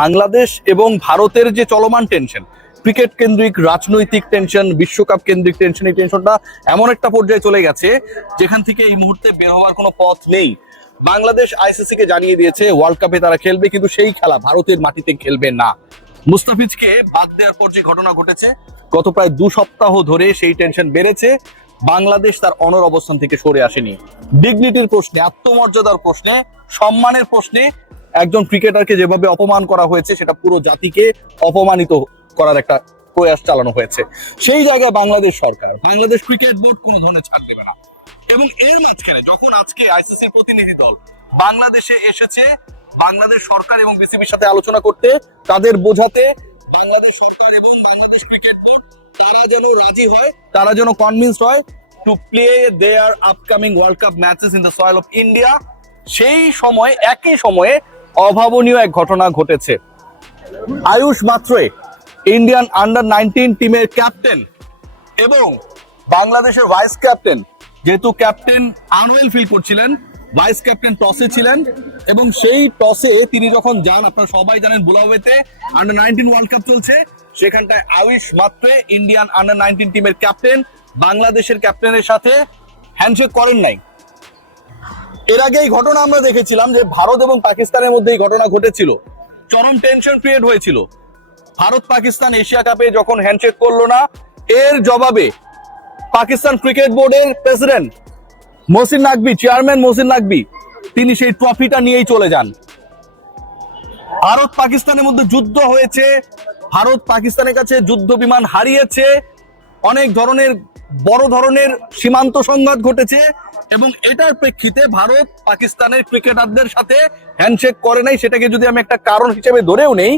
বাংলাদেশ এবং ভারতের যে চলমান টেনশন, ক্রিকেট কেন্দ্রিক রাজনৈতিক টেনশন, বিশ্বকাপ কেন্দ্রিক টেনশন, এই টেনশনটা এমন একটা পর্যায়ে চলে গেছে যেখান থেকে এই মুহূর্তে বের হওয়ার কোনো পথ নেই। বাংলাদেশ আইসিসি কে জানিয়ে দিয়েছে ওয়ার্ল্ড কাপে তারা খেলবে, কিন্তু সেই খেলা ভারতের মাটিতে খেলবে না। মুস্তাফিজকে বাদ দেওয়ার পর যে ঘটনা ঘটেছে, গত প্রায় 2 সপ্তাহ ধরে সেই টেনশন বেড়েছে। বাংলাদেশ তার অনর অবস্থান থেকে সরে আসেনি। ডিগনিটির প্রশ্নে, আত্মমর্যাদার প্রশ্নে, সম্মানের প্রশ্নে একজন ক্রিকেটারকে যেভাবে অপমান করা হয়েছে, সেটা পুরো জাতিকে অপমানিত করার একটা প্রয়াস চালানো হয়েছে। সেই জায়গায় বাংলাদেশ সরকার, বাংলাদেশ ক্রিকেট বোর্ড কোনো ধরনের ছাড় দেবে না। এবং এর মাঝখানে যখন আজকে আইসিসির প্রতিনিধি দল বাংলাদেশে এসেছে বাংলাদেশ সরকার এবং বিসিবির সাথে আলোচনা করতে, তাদের বোঝাতে বাংলাদেশ সরকার এবং বাংলাদেশ ক্রিকেট বোর্ড তারা যেন রাজি হয়, তারা যেন কনভিন্সড হয় to play there upcoming world cup matches in the soil of India. সেই সময় একই সময়ে অভাবনীয় এক ঘটনা ঘটেছে। আয়ুষ মাত্রে ইন্ডিয়ান আন্ডার-19 টিমের ক্যাপ্টেন এবং বাংলাদেশের ভাইস ক্যাপ্টেন, যেহেতু ক্যাপ্টেন আনওয়েল ফিল করছিলেন, ভাইস ক্যাপ্টেন টসে ছিলেন এবং সেই টসে তিনি যখন যান, আপনারা সবাই জানেন বুলাওয়েতে আন্ডার-19 ওয়ার্ল্ড কাপ চলছে, সেখানটায় আয়ুষ মাত্রে ইন্ডিয়ান আন্ডার-19 টিমের ক্যাপ্টেন বাংলাদেশের ক্যাপ্টেনের সাথে হ্যান্ডশেক করেন নাই। এর আগে এই ঘটনা আমরা দেখেছিলাম যে ভারত এবং পাকিস্তানের মধ্যে এই ঘটনা ঘটেছিল, চরম টেনশন ক্রিয়েট হয়েছিল। ভারত পাকিস্তান এশিয়া কাপে যখন হ্যান্ডশেক করলো না, এর জবাবে পাকিস্তান ক্রিকেট বোর্ডের প্রেসিডেন্ট মহসিন নাকভি, চেয়ারম্যান মহসিন নাকভি, তিনি সেই ট্রফিটা নিয়েই চলে যান। ভারত পাকিস্তানের মধ্যে যুদ্ধ হয়েছে, ভারত পাকিস্তানের কাছে যুদ্ধ বিমান হারিয়েছে, অনেক ধরনের বড় ধরনের সীমান্ত সংঘাত ঘটেছে এবং এটার প্রেক্ষিতে ভারত পাকিস্তানের ক্রিকেটারদের সাথে হ্যান্ডশেক করে নাই। সেটাকে যদি আমি একটা কারণ হিসেবে ধরেও নেই,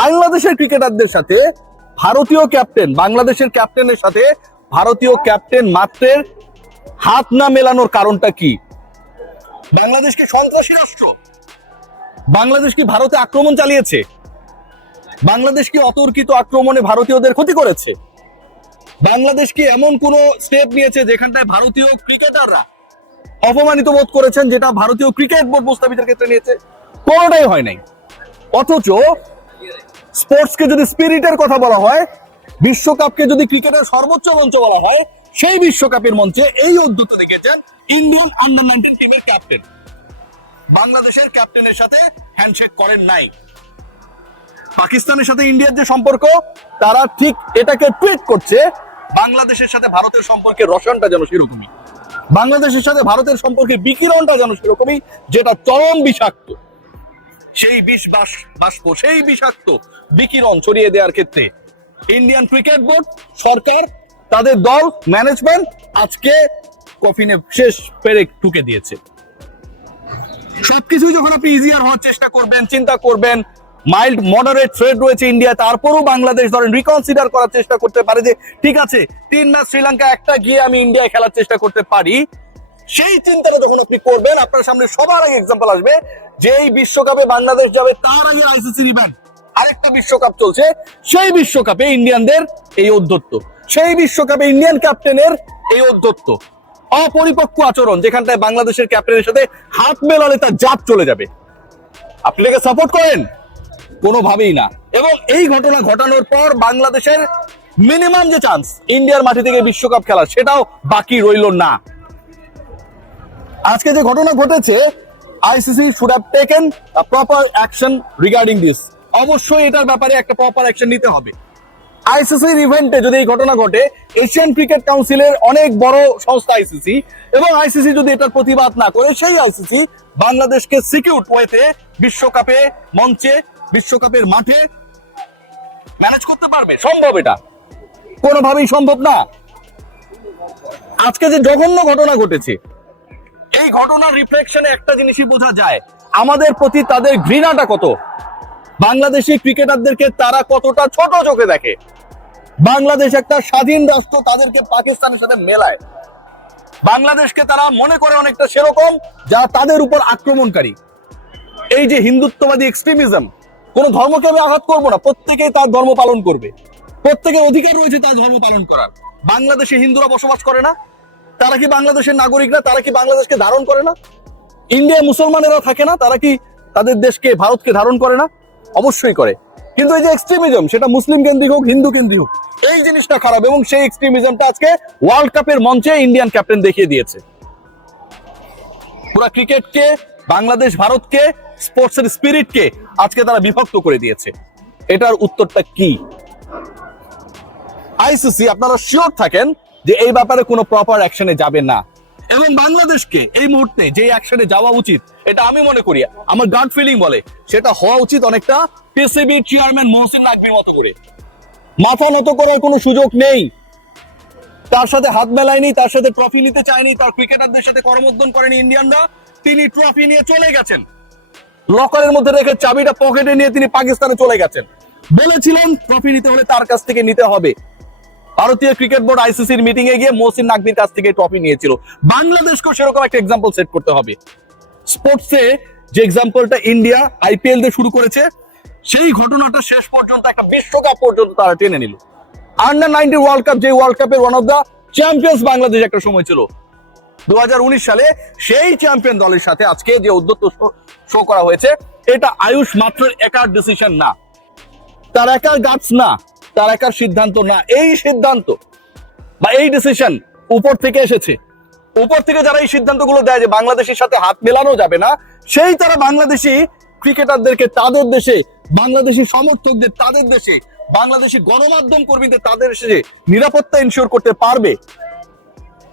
বাংলাদেশের ক্রিকেটারদের সাথে ভারতীয় ক্যাপ্টেন, বাংলাদেশের ক্যাপ্টেনের সাথে ভারতীয় ক্যাপ্টেন মাত্রের হাত না মেলানোর কারণটা কি? বাংলাদেশ কি সন্ত্রাসী রাষ্ট্র? বাংলাদেশ কি ভারতে আক্রমণ চালিয়েছে? বাংলাদেশ কি অতর্কিত আক্রমণে ভারতীয়দের ক্ষতি করেছে? বাংলাদেশ কি এমন কোন স্টেপ নিয়েছে যেখানটায় ভারতীয় ক্রিকেটাররা অপমানিত বোধ করেছেন, যেটা ভারতীয় ক্রিকেট বোর্ড মুস্তাফিজের ক্ষেত্রে নিয়েছে? কোনোটাই হয় নাই। অথচ স্পোর্টসকে যদি স্পিরিটের কথা বলা হয়, বিশ্বকাপকে যদি ক্রিকেটের সর্বোচ্চ মঞ্চ বলা হয়, সেই বিশ্বকাপের মঞ্চে এই অদ্ভুত দেখেছেন ইন্ডিয়ান আন্ডার-19 টিমের ক্যাপ্টেন বাংলাদেশের ক্যাপ্টেনের সাথে হ্যান্ডশেক করেন নাই। পাকিস্তানের সাথে ইন্ডিয়ার যে সম্পর্ক, তারা ঠিক এটাকে টুইট করছে বাংলাদেশের সাথে ভারতের সম্পর্কে রসায়নটা যেন সেরকমই, বাংলাদেশের সাথে ভারতের সম্পর্কে বিকিরণটা যেন সেরকমই, যেটা চরম বিষাক্ত। সেই বাষ্প, সেই বিষাক্ত বিকিরণ ছড়িয়ে দেওয়ার ক্ষেত্রে ইন্ডিয়ান ক্রিকেট বোর্ড, সরকার, তাদের দল, ম্যানেজমেন্ট আজকে কফিনে শেষ পেরেক ঠুকে দিয়েছে। সবকিছুই যখন আপনি ইজিয়ার হওয়ার চেষ্টা করবেন, চিন্তা করবেন মাইল্ড মডারেট থ্রেড রয়েছে ইন্ডিয়া, তারপরও বাংলাদেশ ধরেন রিকনসিডার করার চেষ্টা করতে পারে যে ঠিক আছে 3 ম্যাচ শ্রীলঙ্কা, একটা গিয়ে আমি ইন্ডিয়ায় খেলার চেষ্টা করতে পারি। সেই চিন্তাটা যখন আপনি করবেন, আপনার সামনে সবার আগে এক্সাম্পল আসবে যে এই বিশ্বকাপে বাংলাদেশ যাবে, তার আগে আইসিসির ইভেন্ট আরেকটা বিশ্বকাপ চলছে, সেই বিশ্বকাপে ইন্ডিয়ানদের এই ঔদ্ধত্য, সেই বিশ্বকাপে ইন্ডিয়ান ক্যাপ্টেনের এই ঔদ্ধত্য, অপরিপক্ক আচরণ, যেখানটায় বাংলাদেশের ক্যাপ্টেনের সাথে হাত মেলালে তার জাত চলে যাবে। আপনি এটাকে সাপোর্ট করেন? কোনোভাবেই না। এবং এই ঘটনা ঘটানোর পর বাংলাদেশের মিনিমাম যে চান্স ইন্ডিয়ার মাটি থেকে বিশ্বকাপ খেলা, সেটাও বাকি রইল না। আজকে যে ঘটনা ঘটেছে, ICC should have taken a proper action regarding this. অবশ্যই এটার ব্যাপারে একটা প্রপার অ্যাকশন নিতে হবে। আইসিসির ইভেন্টে যদি এই ঘটনা ঘটে, এশিয়ান ক্রিকেট কাউন্সিলের অনেক বড় সংস্থা আইসিসি, এবং আইসিসি যদি এটার প্রতিবাদ না করে, সেই আইসিসি বাংলাদেশকে সিকিউর ওয়েতে বিশ্বকাপে মঞ্চে, বিশ্বকাপের মাঠে ম্যানেজ করতে পারবে? সম্ভব? এটা কোনোভাবেই সম্ভব না। আজকে যে জঘন্য ঘটনা ঘটেছে, এই ঘটনার রিফ্লেকশনে একটা জিনিসই বোঝা যায়, আমাদের প্রতি তাদের ঘৃণাটা কত। বাংলাদেশি ক্রিকেটারদেরকে তারা কতটা ছোট চোখে দেখে। বাংলাদেশ একটা স্বাধীন রাষ্ট্র, তাদেরকে পাকিস্তানের সাথে মেলায়। বাংলাদেশকে তারা মনে করে অনেকটা সেরকম যা তাদের উপর আক্রমণকারী। এই যে হিন্দুত্ববাদী এক্সট্রিমিজম, কোন ধর্মকে আমি আঘাত করবো না, প্রত্যেকেই তার ধর্ম পালন করবে, প্রত্যেকের অধিকার রয়েছে তার ধর্ম পালন করার। বাংলাদেশে হিন্দুরা বসবাস করে না? তারা কি বাংলাদেশের নাগরিক না? তারা কি বাংলাদেশকে ধারণ করে না? ইন্ডিয়ায় মুসলমানেরা থাকে না? তারা কি তাদের দেশকে, ভারতকে ধারণ করে না? অবশ্যই করে, কিন্তু এই যে এক্সট্রিমিজম, সেটা মুসলিম কেন্দ্রিক হোক, হিন্দু কেন্দ্রিক হোক, এই জিনিসটা খারাপ। এবং সেই এক্সট্রিমিজমটা আজকে ওয়ার্ল্ড কাপের মঞ্চে ইন্ডিয়ান ক্যাপ্টেন দেখিয়ে দিয়েছে। পুরা ক্রিকেটকে, বাংলাদেশ ভারতকে, স্পোর্টসের স্পিরিটকে আজকে তারা বিভক্ত করে দিয়েছে। এটার উত্তরটা কি? আইসিসি আপনারা শিওর থাকেন যে এই ব্যাপারে কোনো প্রপার অ্যাকশনে যাবে না, এবং বাংলাদেশকে এই মুহূর্তে যে অ্যাকশনে যাওয়া উচিত, এটা আমি মনে করি, আমার গাট ফিলিং বলে সেটা হওয়া উচিত অনেকটা পিসিবি চেয়ারম্যান মহসিন নাকভির মতো করে। মাথা নত করার কোনো সুযোগ নেই, তার সাথে হাত মেলায়নি, তার সাথে ট্রফি নিতে চায়নি, তার ক্রিকেটারদের সাথে করমর্দন করেনি ইন্ডিয়ানরা। তিনি ট্রফি নিয়ে চলে গেছেন, লকারের মধ্যে রেখে চাবিটা পকেটে নিয়ে তিনি পাকিস্তানে চলে গেছেন। বলেছিলেন ট্রফি নিতে হলে তার কাছ থেকে নিতে হবে। ভারতীয় ক্রিকেট বোর্ড আইসিসির মিটিং এ গিয়ে মহসিন নাকভির কাছ থেকে ট্রফি নিয়েছিল। বাংলাদেশকেও সেরকম একটা এক্সাম্পল সেট করতে হবে। স্পোর্টসে যে এক্সাম্পলটা ইন্ডিয়া আইপিএল দিয়ে শুরু করেছে, সেই ঘটনাটা শেষ পর্যন্ত একটা বিশ্বকাপ পর্যন্ত তারা টেনে নিল। আন্ডার-19 ওয়ার্ল্ড কাপ, যে ওয়ার্ল্ড কাপের one of the champions Bangladesh একটা সময় ছিল 2019 সালে, সেই চ্যাম্পিয়ন দলের সাথে আজকে যে উদ্যোক্ত শো করা হয়েছে, এটা আয়ুষ মাত্র একার ডিসিশন না, তার একার গাটস না, তার একার সিদ্ধান্ত না। এই সিদ্ধান্ত বা এই ডিসিশন উপর থেকে এসেছে। উপর থেকে যারা এই সিদ্ধান্তগুলো দেয় যে বাংলাদেশের সাথে হাত মেলানো যাবে না, সেই তারা বাংলাদেশি ক্রিকেটারদেরকে তাদের দেশে, বাংলাদেশি সমর্থকদের তাদের দেশে, বাংলাদেশি গণমাধ্যম কর্মীদের তাদের দেশে নিরাপত্তা ইনশিওর করতে পারবে।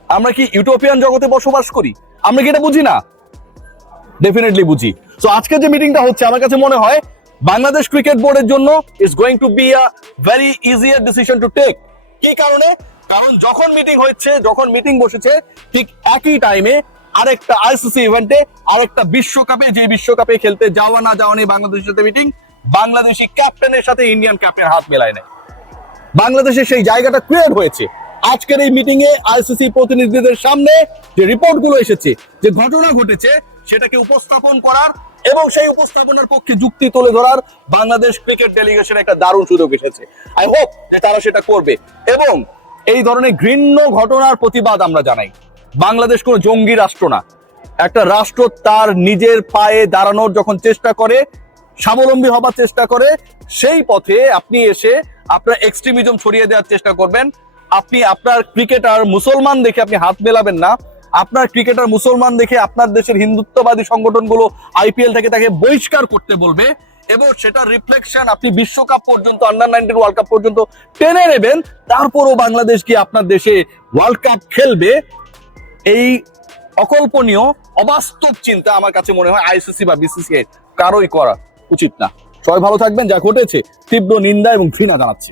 আমরা কি ইউটোপিয়ান জগতে বসবাস করি? আমরা কি এটা বুঝি না? ডেফিনেটলি বুঝি। তো আজকে যে মিটিংটা হচ্ছে, আমার কাছে মনে হয় বাংলাদেশ ক্রিকেট বোর্ডের জন্য is going to be a very easier decision to take. কি কারণে? কারণ যখন মিটিং হচ্ছে, যখন মিটিং বসেছে, ঠিক একই টাইমে আরেকটা আইসিসি ইভেন্টে, আরেকটা বিশ্বকাপে, যে বিশ্বকাপে খেলতে যাওয়া না যাওয়া নিয়ে বাংলাদেশের সাথে মিটিং, বাংলাদেশি ক্যাপ্টেনের সাথে ইন্ডিয়ান ক্যাপ্টেন হাত মেলায় নেয়। বাংলাদেশের সেই জায়গাটা ক্রিয়েট হয়েছে। আজকের এই মিটিং এ আইসিসি প্রতিনিধিদের সামনে যে রিপোর্ট গুলো এসেছে, যে ঘটনা ঘটেছে, সেটাকে উপস্থাপন করার এবং সেই উপস্থাপনের পক্ষে যুক্তি তুলে ধরার বাংলাদেশ ক্রিকেট ডেলিগেশন একটা দারুণ সুযোগ এসেছে। আই হোপ যে তারা সেটা করবে, এবং এই ধরনের ঘৃণ্য ঘটনার প্রতিবাদ আমরা জানাই। বাংলাদেশ কোনো জঙ্গি রাষ্ট্র না। একটা রাষ্ট্র তার নিজের পায়ে দাঁড়ানোর যখন চেষ্টা করে, স্বাবলম্বী হবার চেষ্টা করে, সেই পথে আপনি এসে আপনার এক্সট্রিমিজম ছড়িয়ে দেওয়ার চেষ্টা করবেন। আপনি আপনার ক্রিকেটার মুসলমান দেখে আপনি হাত মেলাবেন না। আপনার ক্রিকেটার মুসলমান দেখে আপনার দেশের হিন্দুত্ববাদী সংগঠনগুলো আইপিএল থেকে তাকে বহিষ্কার করতে বলবে, এবং সেটা রিফ্লেকশন আপনি বিশ্বকাপ পর্যন্ত, আন্ডার-19 ওয়ার্ল্ড কাপ পর্যন্ত টেনে নেবেন। তারপরও বাংলাদেশ কি আপনার দেশে ওয়ার্ল্ড কাপ খেলবে? এই অকল্পনীয়, অবাস্তব চিন্তা আমার কাছে মনে হয় আইসিসি বা বিসিসিআই কারোই করা উচিত না। সবাই ভালো থাকবেন। যা ঘটেছে তীব্র নিন্দা এবং ঘৃণা জানাচ্ছি।